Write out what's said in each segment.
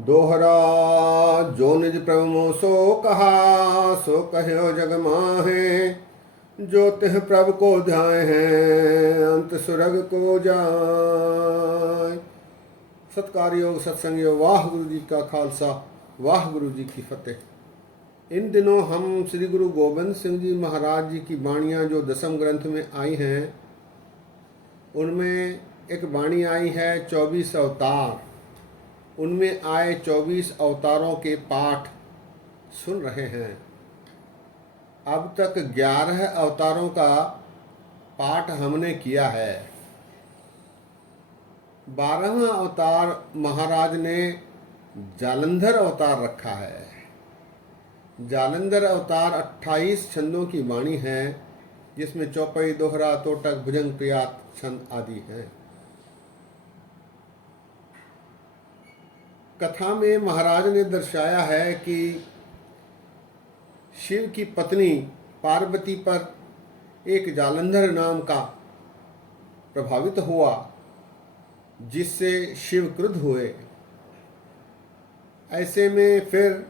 दोहरा जो निज प्रभु मोह सो कहा, सो कहो जग माहे। जो तिह प्रभु को ध्याय है, अंत सुरग को जाय। सत्कार योग सत्संग योग। वाह गुरु जी का खालसा, वाह गुरु जी की फतेह। इन दिनों हम श्री गुरु गोबिंद सिंह जी महाराज जी की वाणियाँ जो दसम ग्रंथ में आई हैं, उनमें एक वाणी आई है 24 अवतार। उनमें आए 24 अवतारों के पाठ सुन रहे हैं। अब तक 11 अवतारों का पाठ हमने किया है। 12वां अवतार महाराज ने जालंधर अवतार रखा है। जालंधर अवतार 28 छंदों की वाणी है, जिसमें चौपाई, दोहरा, तोटक, भुजंग, प्रियात छंद आदि हैं। कथा में महाराज ने दर्शाया है कि शिव की पत्नी पार्वती पर एक जालंधर नाम का प्रभावित हुआ, जिससे शिव क्रुद्ध हुए। ऐसे में फिर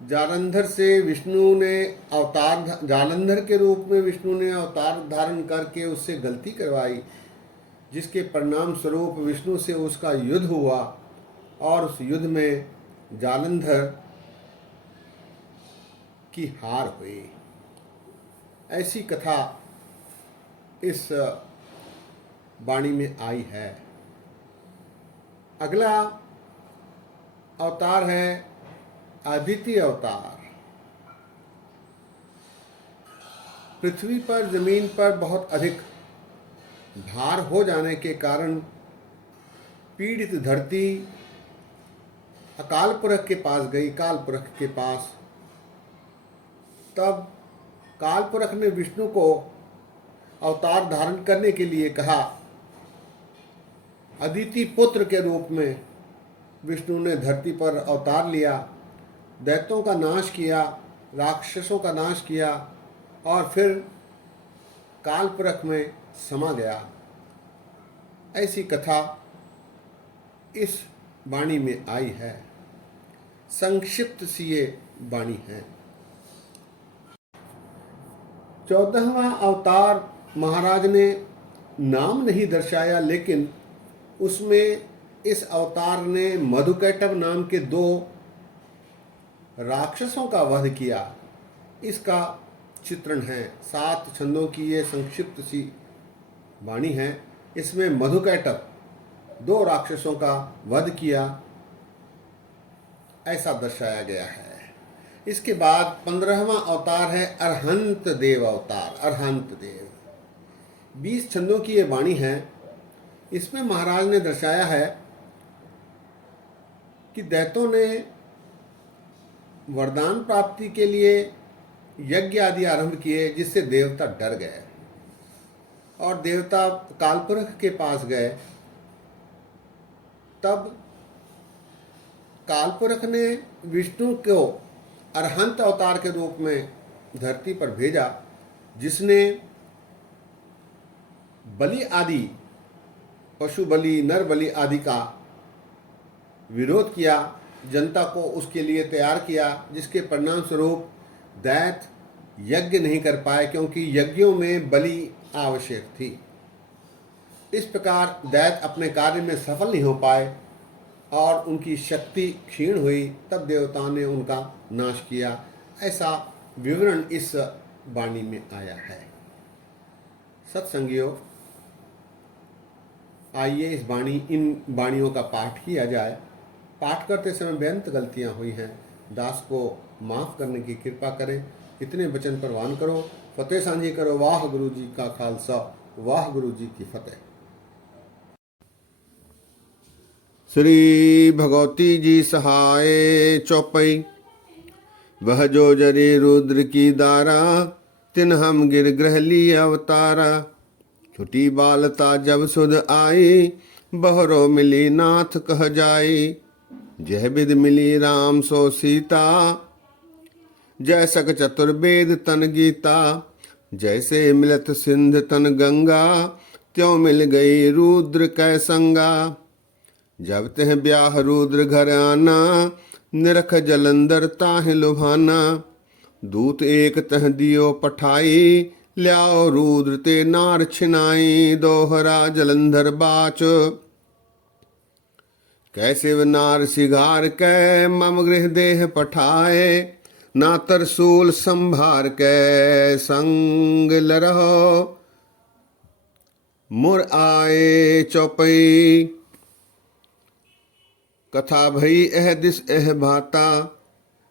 जालंधर से विष्णु ने अवतार, जालंधर के रूप में विष्णु ने अवतार धारण करके उससे गलती करवाई, जिसके परिणाम स्वरूप विष्णु से उसका युद्ध हुआ और उस युद्ध में जालंधर की हार हुई। ऐसी कथा इस वाणी में आई है। अगला अवतार है अदिति अवतार। पृथ्वी पर, जमीन पर बहुत अधिक भार हो जाने के कारण पीड़ित धरती अकाल पुरख के पास गई, काल पुरख के पास। तब काल पुरख ने विष्णु को अवतार धारण करने के लिए कहा। अदिति पुत्र के रूप में विष्णु ने धरती पर अवतार लिया, दैत्यों का नाश किया, राक्षसों का नाश किया और फिर काल पुरख में समा गया। ऐसी कथा इस वाणी में आई है। संक्षिप्त सी ये वाणी है। 14वां अवतार महाराज ने नाम नहीं दर्शाया, लेकिन उसमें इस अवतार ने मधुकैटभ नाम के 2 राक्षसों का वध किया। इसका चित्रण है। 7 छंदों की ये संक्षिप्त सी वाणी है। इसमें मधुकैटभ 2 राक्षसों का वध किया, ऐसा दर्शाया गया है। इसके बाद 15वां अवतार है अरहंत देव अवतार। अरहंत देव 20 छंदों की ये वाणी है। इसमें महाराज ने दर्शाया है कि दैत्यों ने वरदान प्राप्ति के लिए यज्ञ आदि आरंभ किए, जिससे देवता डर गए और देवता कालपुरख के पास गए। तब कालपुरख ने विष्णु को अरहंत अवतार के रूप में धरती पर भेजा, जिसने बलि आदि, पशु बलि, नर बलि आदि का विरोध किया, जनता को उसके लिए तैयार किया, जिसके परिणाम स्वरूप दैत्य यज्ञ नहीं कर पाए, क्योंकि यज्ञों में बलि आवश्यक थी। इस प्रकार दैत्य अपने कार्य में सफल नहीं हो पाए और उनकी शक्ति क्षीण हुई। तब देवताओं ने उनका नाश किया। ऐसा विवरण इस वाणी में आया है। सत्संगियों, आइए इन वाणियों का पाठ किया जाए। पाठ करते समय बेअंत गलतियां हुई हैं, दास को माफ़ करने की कृपा करें। इतने वचन परवान करो। फतेह सांझी करो। वाह गुरु जी का खालसा, वाह गुरु जी की फतेह। श्री भगवती जी सहाय चौपई। वह जो जरे रुद्र की दारा, तिन हम गिर ग्रह ली अवतारा। छुटी बालता जब सुध आई, बहरो मिली नाथ कह जाई। जह विध मिली राम सो सीता, जैसक चतुर्वेद तन गीता। जैसे मिलत सिंध तन गंगा, त्यों मिल गई रुद्र कै संगा। जब तह ब्याह रुद्र घर आना, निरख जलंधर ताहि लुभाना। दूत एक तह दियो पठाई, ल्याओ रुद्र ते नार छिनाई। दोहरा जलंधर बाच, कैसे व नार सिगार कै, मम गृह देह पठाए। ना तरसूल संभार कै, संग लरहो मुर आए। चौपई कथा भई एह दिस एह भाता,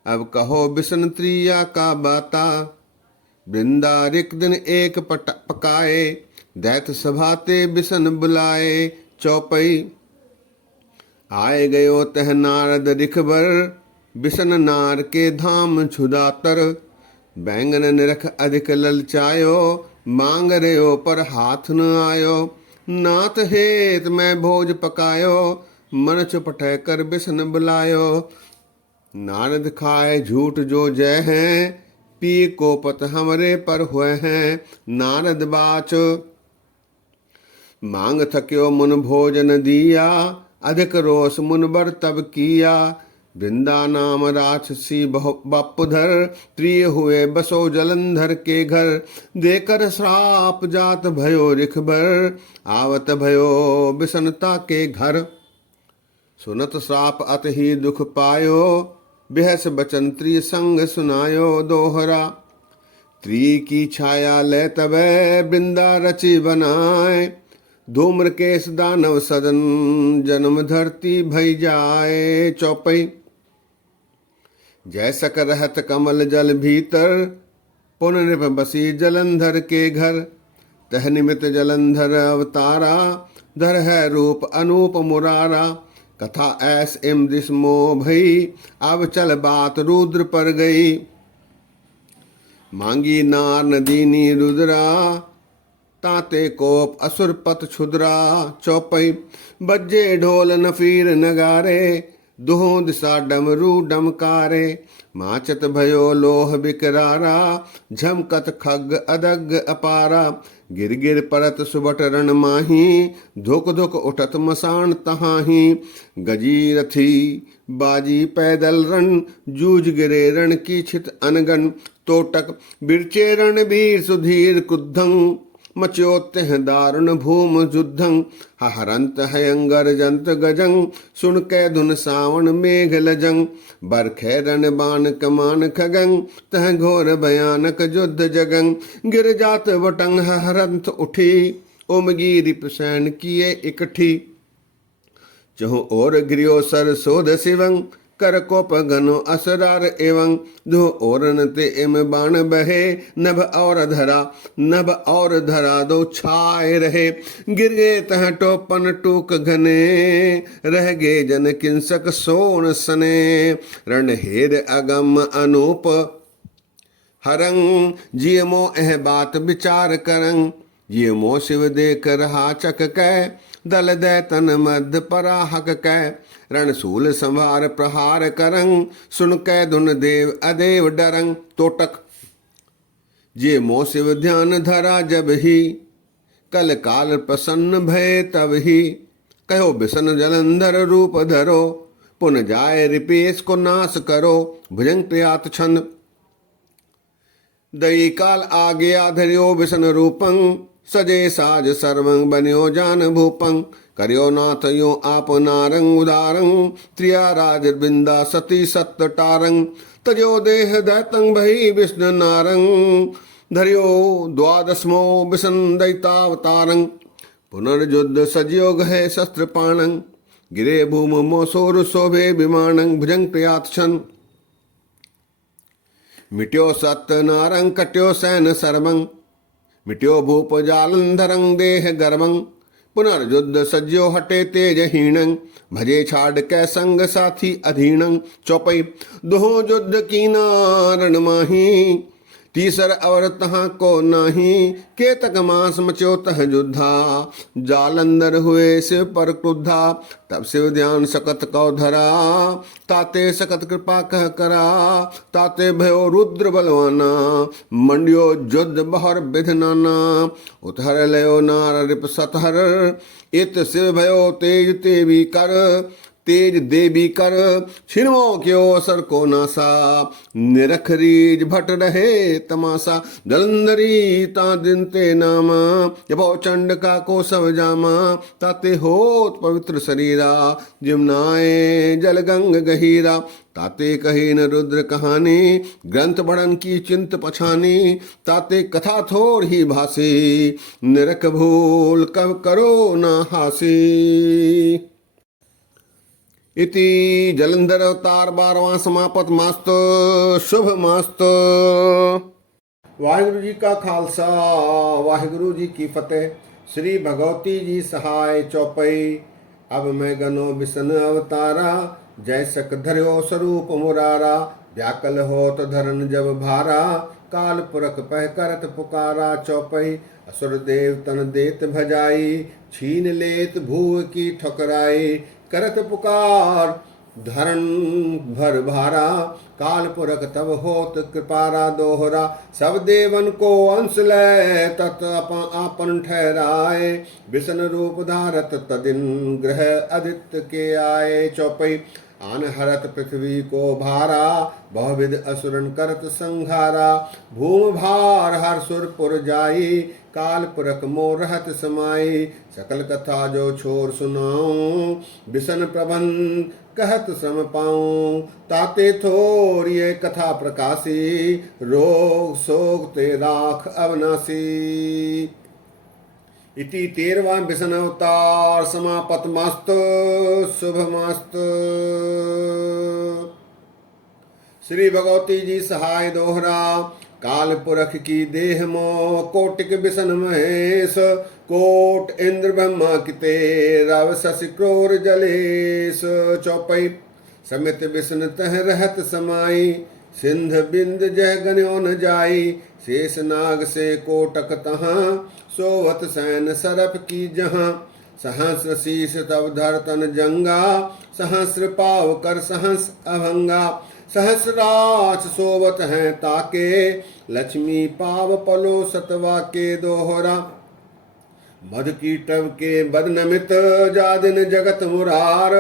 अब कहो बिसन त्रिया का बाता। वृंदा रिक दिन एक पकाए, दैत सभाते बिसन बुलाए। चौपई आए गयो तह नारद रिखबर, बिसन नार के धाम छुदातर। बैंगन निरख अधिक ललचायो, मांग रयो पर हाथ न आयो। नाथ हेत मैं भोज पकायो, मन चुपट कर बिसन बुलायो। नारद खाए झूठ जो जय हैं, पी को पत हमरे पर हुए हैं। नारद बाच मांग थक्यो मुन भोजन दिया, अधिक रोष मुनबर तब किया। वृंदा नाम राक्षसी बापुधर, प्रिय हुए बसो जलंधर के घर। देकर श्राप जात भयो रिखबर, आवत भयो बिसनता के घर। सुनत श्राप अत ही दुख पायो, बिहस बचन त्रि संग सुनायो। दोहरा त्रि की छाया ले तबै, वृंदा रचि बनाए। धूम्र केश दानव सदन, जन्म धरती भई जाए। चौपई जैसक रहत कमल जल भीतर, पुन नृप बसी जलंधर के घर। तह निमित जलंधर अवतारा, धर है रूप अनूप मुरारा। कथा ऐस एम दिस मोह भई, अब चल बात रुद्र पर गई। मांगी नार नदीनी रुद्रा, ताते कोप असुर पत छुद्रा। चौपई बज्जे ढोल नफीर नगारे, दुहों दिशा डमरू डमकारे। माचत भयो लोह बिकरारा, झमकत खग अदग अपारा। गिर गिर परत सुबट रण माही, धुक धुक उठत मसान तहाही। गजी रथी बाजी पैदल रण, जूझ गिरे रण की छित अनगन। तोटक बिरचे रण वीर सुधीर कुद्धं, मच्योत्य दारुण भूम युद्धं। हरंत हयंगर जंत गजं, सुन कै धुन सावन मेघ लजं। बरखे रण बाण कमान खगं, तह घोर भयानक युद्ध जगं। गिर जात वटंग हरंत उठी, उमगी रिप सैन किए इकठी। चहु और गिरियो सर सोध शिवं, कर कोप घनो असरार एवं। दो ओरन ते एम बाण बहे, नभ और धरा दो छाए रहे। गिर गए तह टोपन टूक घने, रह गए जन किंसक सोन सने। रण हेर अगम अनूप हरंग, जिय मो एह बात विचार करंग। जिय मो शिव देख रहा चक कै, दल दै तन मध्य पराहक कै। रणसूल संभार प्रहार करंग, सुन कै धुन देव अदेव डरंग। तोटक जे मो शिव ध्यान धरा जब ही, कल काल प्रसन्न भय तब ही। कहो बिसन जलंधर रूप धरो, पुन जाय रिपेश को नाश करो। भुजंग प्रियात छंद दई काल आगे आधर्यो बिसन रूपं। सजे साज सर्वं बन्यो जान भूपं। करियो नाथ यो आप नारंग उदारंग, त्रिया राज बिंदा सती सत्य टारंग। तजो देह दैतंग भई विष्णु नारंग, धरियो द्वादशमो बिसन दैतावतारंग। पुनर्युद्ध सजयो गहे शस्त्र पाणंग, गिरे भूम मोसोर शोभे विमानंग। भुजंग प्रियात छन मिट्यो सत्य नारंग, कट्यो सैन सर्वंग। मिट्यो भूप जालंधरंग देह गर्वंग। पुनर्युद्ध सज्यो हटे तेजहीणं, भजे छाड़ कै संग साथी अधीणं। चौपई दुहो युद्ध कीना रण माही, तीसर अवर तहाँ को नाही, केतक मास मचो तह युद्धा। जालंधर हुए शिव पर क्रुद्धा, तब शिव ध्यान सकत कौ धरा। ताते सकत कृपा कह करा, ताते भयो रुद्र बलवाना। मंडियो युद्ध बहर विध नाना, उतहर लयो नार रिप सतहर। इत शिव भयो तेज तेवी कर, तेज देवी कर छिनवों क्यों असर को नासा। निरख रीज भट रहे तमाशा, जलंधरी ता दिन ते नामा। जब चंड का को सब जामा, ताते होत पवित्र शरीरा। जिमनाए जल गंग गहीरा, ताते कही न रुद्र कहानी। ग्रंथ बढ़न की चिंत पछानी, ताते कथा थोड़ ही भासी। निरख भूल कब करो ना हासी। इति जलंधर अवतार 12वां समापत मास्त शुभ मास्त। वाहिगुरु जी का खालसा, वाहिगुरु जी की फतेह। श्री भगवती जी सहाय चौपई। अब मैं गनो बिसन अवतारा, जय सक धर्यो स्वरूप मुरारा। व्याकल होत धरन जब भारा, काल पुरख पह करत पुकारा। चौपई असुर देव तन देत भजाई, छीन लेत भूव की ठुकराई। करत पुकार धरण भर भारा, काल पुरख तब होत कृपारा। दोहरा सब देवन को अंश ले, तत् आपन ठहराए। विष्णु रूप धारत तदिन, ग्रह आदित्य के आए। चौपई आन हरत पृथ्वी को भारा, बहुविध असुरन करत संघारा। भूम भार हर सुरपुर जाई, काल पुरख मोरहत समाई। सकल कथा जो छोर सुनाऊं, बिसन प्रबंध कहत सम पाऊं। ताते थोर ये कथा प्रकाशी, रोग शोक ते राख अवनाशी। इति 13वां बिसन अवतार समापत मस्त शुभ मस्त। श्री भगवती जी सहाय दोहरा, काल पुरख की देह मो। कोटिक बिसन महेश, कोट इंद्र ब्रह्मा किते। रव शशि क्रोर जलेश। चौपई समित बिसन तह रहत समाई, सिंध बिंद जह गण्यो न जाई। शेष नाग से कोटक तहाँ, सोवत सैन सरप की जहाँ। सहस्र शीश तब धर तन जंगा, सहस्र पाव कर सहस अभंगा। सहस्राच सोवत हैं ताके, लक्ष्मी पाव पलो सतवा के। दोहरा मधु कीटव के बदनमित, जा दिन जगत मुरार।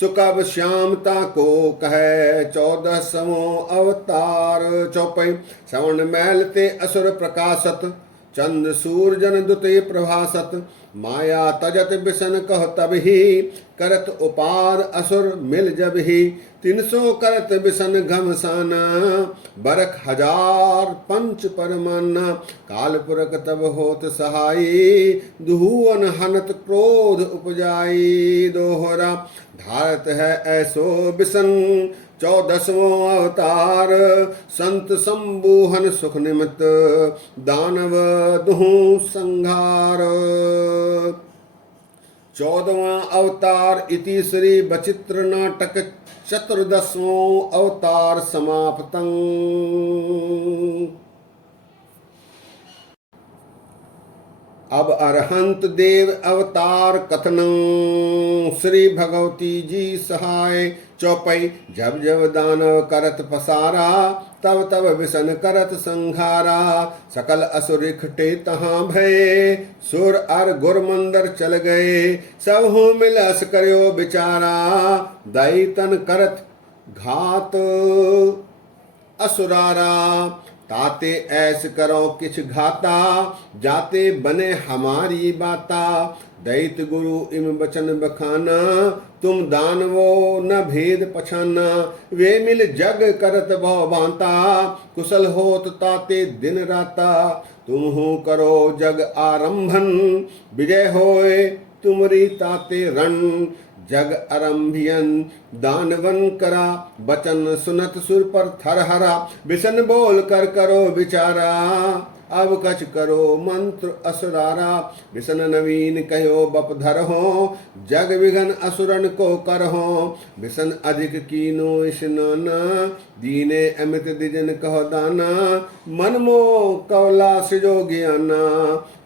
सुकब श्यामता को कहे, 14 समो अवतार। चौपई श्रवण मैलते असुर प्रकाशत, चंद सूरजन दुते प्रभासत। माया तजत बिसन कह तब ही, करत उपाद असुर मिल जब ही। 300 करत बिसन घमसाना, बरख 1000 पंच परमाना। काल पुरख तब होत सहाई, दुहुवन हनत क्रोध उपजाई। दोहरा धारत है ऐसो बिसन, 14वां अवतार। संत संबूहन सुख निमित्त, दानव दुहु संघार। 14वां अवतार इति श्री बचित्र नाटक 14वां अवतार समाप्तं। अब अरहंत देव अवतार कथनं। श्री भगवती जी सहाय चौपई जब जब दानव करत पसारा, तब तब विसन करत संघारा। सकल असुर इकट्ठे तहाँ भये, सुर अर गुर मंदर चल गए। सब हो मिलस करयो बिचारा, दैतन करत घात असुरारा। ताते ऐस करो किछ घाता, जाते बने हमारी बाता। दैत गुरु इम बचन बखाना, तुम दानवो न भेद पछाना। वे मिल जग करत भव भांता, कुशल होत ताते दिन राता। तुम हो करो जग आरंभन, विजय होए तुमरी ताते रण। जग आरंभियन दानवन करा, बचन सुनत सुर पर थर हरा, बिसन बोल कर करो विचारा, अब कछ करो मंत्र असुरारा, बिसन नवीन कहो बप धर हो, जग विघन असुरन को कर हो, बिसन अधिक कीनो स्नाना, दीने अमित दिजन कहो दाना, मन मो कवला सिजो ज्ञाना,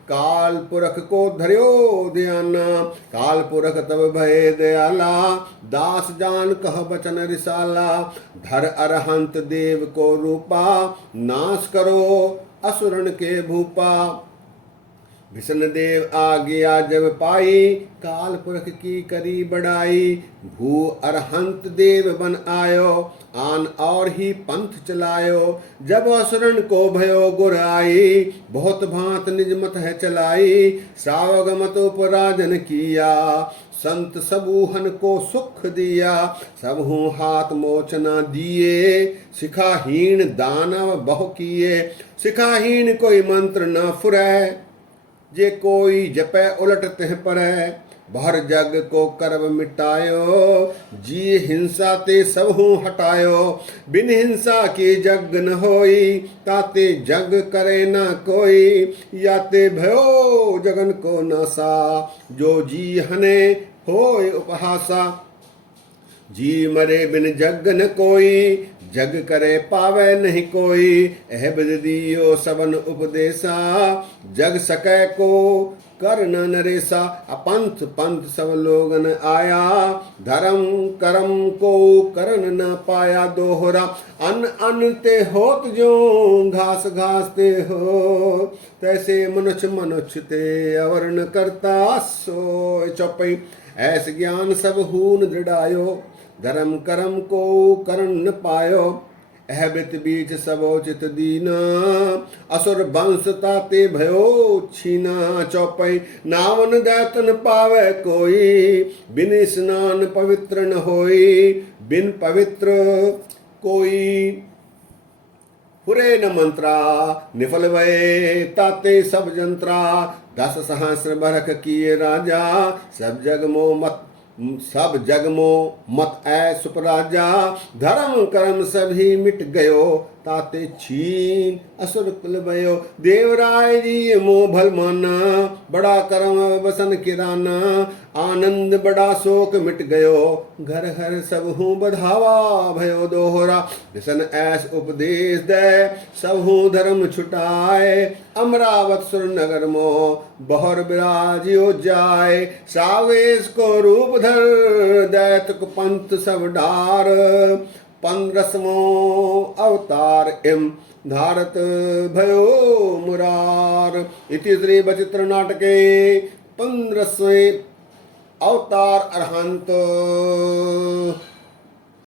काल पुरख को धर्यो ध्याना, काल पुरख तब भय दयाला, दास जान कह बचन रिसाला, धर अरहंत देव को रूपा, नाश करो असुरन के भूपा, भीषण देव आज्ञा जब पाई, काल पुरख की करी बढ़ाई, भू अरहंत देव बन आयो, आन और ही पंथ चलायो, जब असुरन को भयो गुराई, बहुत भांत निज मत है चलाई, श्रावक मत उपराजन किया, संत सबूहन को सुख दिया, सबहु हाथ मोचना दिए, शिखाहीन दानव बहु किए, शिखाहीन कोई मंत्र न फुरै, जे कोई जपै उलट तिह परै, भर जग को करब मिटायो, जी हिंसा ते सबहु हटायो, बिन हिंसा के जग न होई, ताते जग करे न कोई, याते भयो जगन को नासा, जो जी हने होय उपहासा, जी मरे बिन जग न कोई, जग करे पावे नहीं कोई, एह बिद दियो सबन उपदेशा, जग सकै को कर न नरेसा, अपंथ पंथ सब लोगन आया, धर्म करम को करन न पाया दोहरा, अन्न अन्न ते होत जो घास घास ते हो, तैसे मनुष्य मनुष्य ते अवर न करता सो, चौपाई ऐस ज्ञान सब हून दृढ़ायो, धर्म करम को करन न पायो, अहबित बीच सबोचित दीना, असुर वंश ताते भयो छीना, चौपाई नावन दैतन पावे कोई, बिन स्नान पवित्र न होई, बिन पवित्र कोई पुरे न मंत्रा, निफल भये ताते सब जंत्रा, 10 सहस्र बरख किए राजा, सब जग मो मत ऐ सुपराजा, धर्म कर्म सभी मिट गयो, ताते छीन असुर कुल भयो, देवराय जी मोह भल माना, बड़ा कर्म बसन किराना, आनंद बड़ा शोक मिट गयो, घर घर सब हूँ बधावा भयो दोहरा, बिसन ऐस उपदेश दे सब हूँ धर्म छुटाए, अमरावत सुर नगर मो बहर विराजियो जाय, सावेश को रूप धर दैत पंथ सब डार, 15वां अवतार एम धारत भयो मुरार, इति श्री बचित्र नाटके 15वें अवतार अरहंत।